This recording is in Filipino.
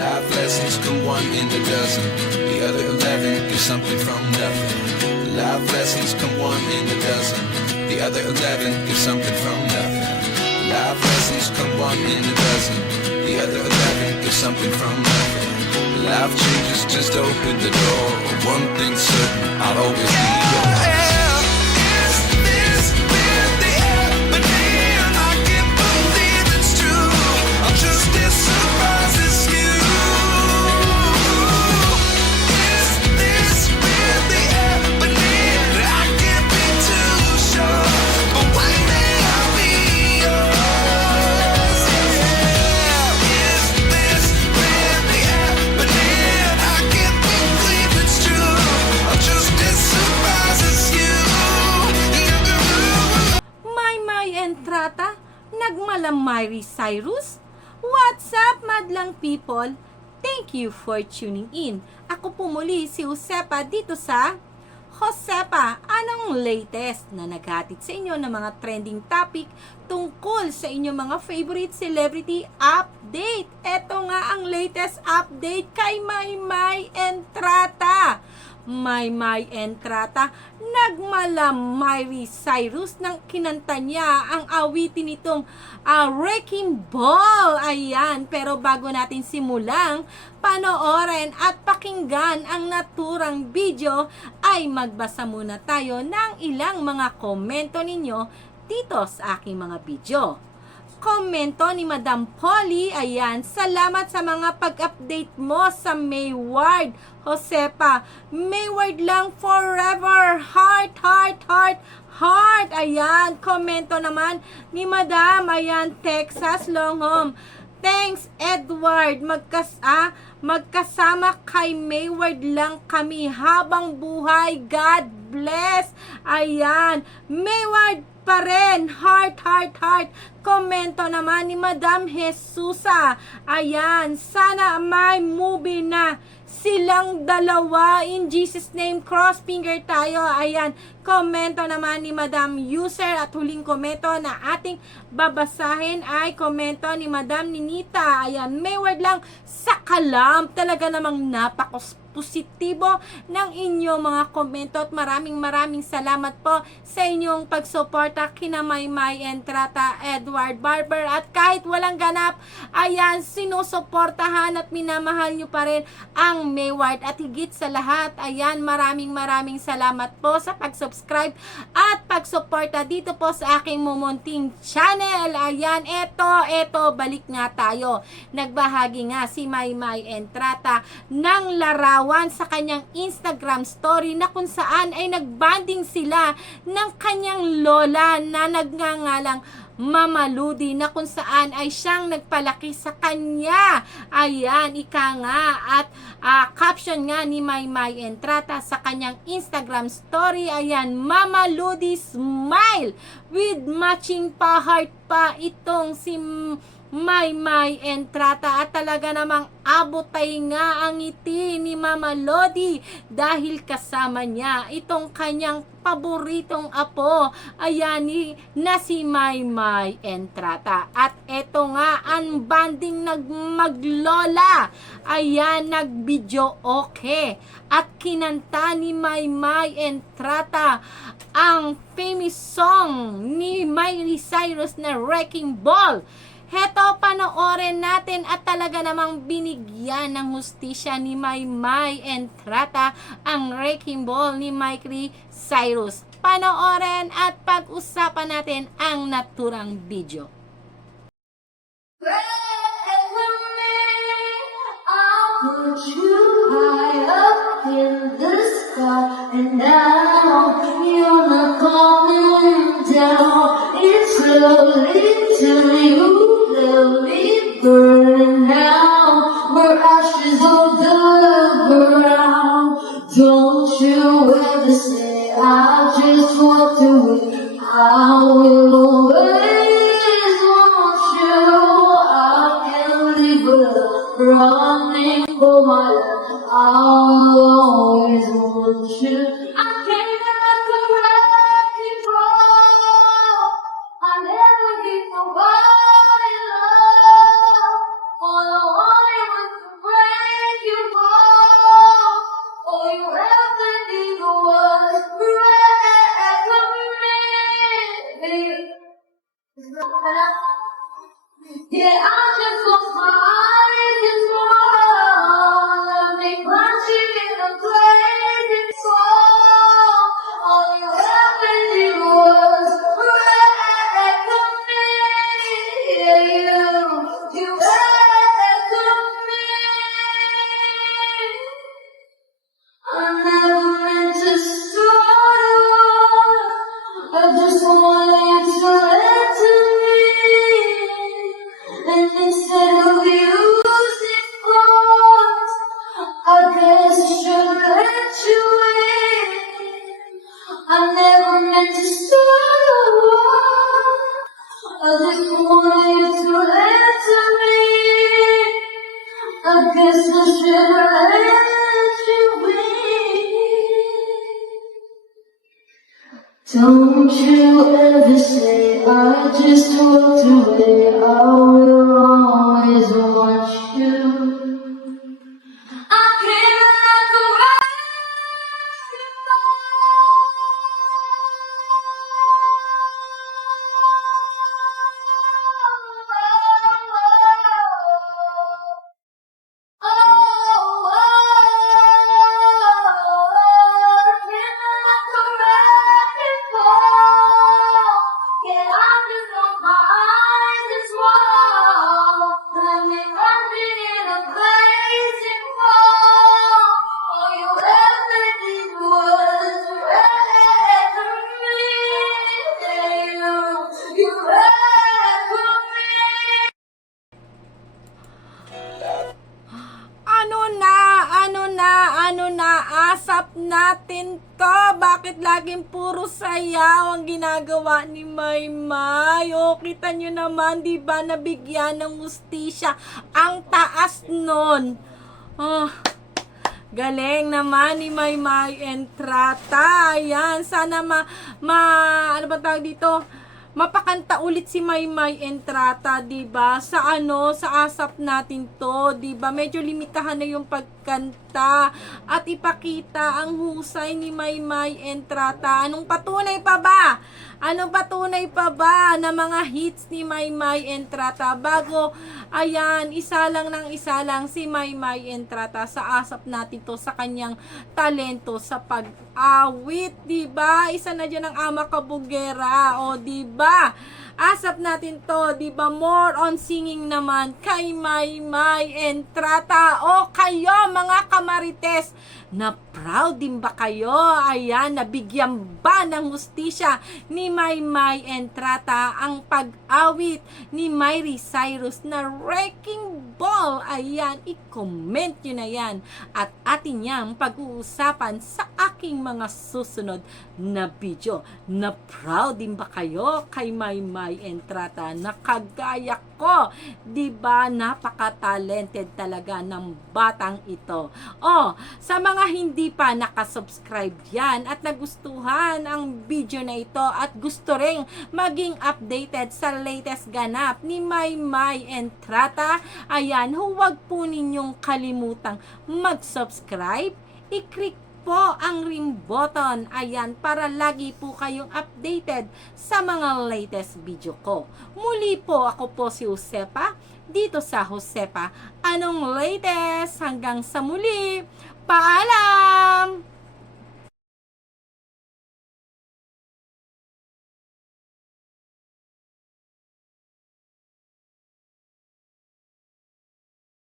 Life lessons come one in a dozen. The other 11 get something from nothing. Life lessons come one in a dozen. The other 11 get something from nothing. Life lessons come one in a dozen. The other 11 get something from nothing. Life changes, just open the door. One thing's certain, I'll always be yours. Entrata, nagmalam Miley Cyrus? What's up, madlang people? Thank you for tuning in. Ako po muli si Josepa dito sa Josepa, anong latest na naghatid sa inyo ng mga trending topic tungkol sa inyong mga favorite celebrity update. Ito nga ang latest update kay Maymay Entrata. Maymay Entrata, nagmalam Miley Cyrus nang kinanta niya ang awitin nitong Wrecking Ball. Ayan, pero bago natin simulang panoorin at pakinggan ang naturang video, ay magbasa muna tayo ng ilang mga komento ninyo dito sa aking mga video. Komento ni Madam Polly, ayan, salamat sa mga pag-update mo sa Mayward. Josepa, Mayward lang forever. Heart, heart, heart, heart. Ayan, komento naman ni Madam, ayan, Texas Long Home. Thanks, Edward. Magkasama kay Mayward lang kami habang buhay. God bless. Ayan, Mayward pa rin. Heart, heart, heart. Komento naman ni Madam Jesusa. Ayan, sana may movie na silang dalawa. In Jesus name, cross finger tayo. Ayan, komento naman ni Madam User. At huling komento na ating babasahin ay komento ni Madam Ninita. Ayan, Mayward lang sa kalam. Talaga namang positibo ng inyong mga komento at maraming salamat po sa inyong pagsuporta kina Maymay Entrata, Edward Barber, at kahit walang ganap, ayan, sinusuportahan at minamahal nyo pa rin ang Mayward. At higit sa lahat, ayan, maraming salamat po sa pag-subscribe at pagsuporta dito po sa aking mumunting channel. Ayan, eto, balik nga tayo. Nagbahagi nga si Maymay Entrata ng larawan sa kanyang Instagram story na kung saan ay nagbanding sila ng kanyang lola na nagngangalang Mama Ludi, na kung saan ay siyang nagpalaki sa kanya. Ayan, ika nga at caption nga ni Maymay Entrata sa kanyang Instagram story, ayan, Mama Ludi smile with matching pa heart pa itong si Maymay Entrata. At talaga namang abotay nga ang ngiti ni Mama Lodi dahil kasama niya itong kanyang paboritong apo, ayan, na si Maymay Entrata. At eto nga ang banding maglola, ayan, nag-video okay at kinanta ni Maymay Entrata ang famous song ni Miley Cyrus na Wrecking Ball. Heto, panoorin natin at talaga namang binigyan ng hustisya ni Maymay Entrata ang Wrecking Ball ni Miley Cyrus. Panoorin at pag-usapan natin ang naturang video. Put you high up in the sky, and now you're not coming down. It's slowly turning you, slowly burning now. We're ashes on the ground. Don't you ever say I just want to win. I will always want you. I can't live without running for my life. I'll always want you. I can't let the wrecking ball. I never give nobody love. All I wanted was to break. I guess I should let you in. Don't you ever say I just walked away. I will always want you. I feel like a wrecking ball. You echo me. Ano na, asap natin to. Bakit laging puro sayaw ang ginagawa ni Maymay? O, kita nyo naman, di ba, nabigyan ng hustisya. Ang taas nun. Oh, galing naman ni Maymay Entrata. Ayan, sana ano ba tawag dito? Mapakanta ulit si Maymay Entrata, 'di ba? Sa asap natin 'to, 'di ba? Medyo limitahan na yung pagkanta at ipakita ang husay ni Maymay Entrata. Anong patunay pa ba? Anong patunay pa ba na mga hits ni Maymay Entrata bago ayan, isa lang si Maymay Entrata sa asap natin 'to sa kanyang talento sa pag-awit, 'di ba? Isa na diyan ang Ama Kabugera, o 'di ba? Asap natin to, di ba? More on singing naman kay Maymay Entrata. O kayo mga kamarites, na proud din ba kayo? Ayan, nabigyan ba ng hustisya ni Maymay Entrata ang pag-awit ni Miley Cyrus na Wrecking Ball? Ayan, i-comment nyo na yan at atin yang pag-uusapan sa aking mga susunod na video. Na proud din ba kayo kay Maymay Entrata na kagaya ko? Diba, napaka-talented talaga ng batang ito. Oh, sa mga hindi pa nakasubscribe yan at nagustuhan ang video na ito at gusto ring maging updated sa latest ganap ni Maymay Entrata, ayan, huwag po ninyong kalimutang mag-subscribe, i-click po ang ring button, ayan, para lagi po kayong updated sa mga latest video ko. Muli po, ako po si Josepa, dito sa Josepa Anong Latest. Hanggang sa muli, paalam!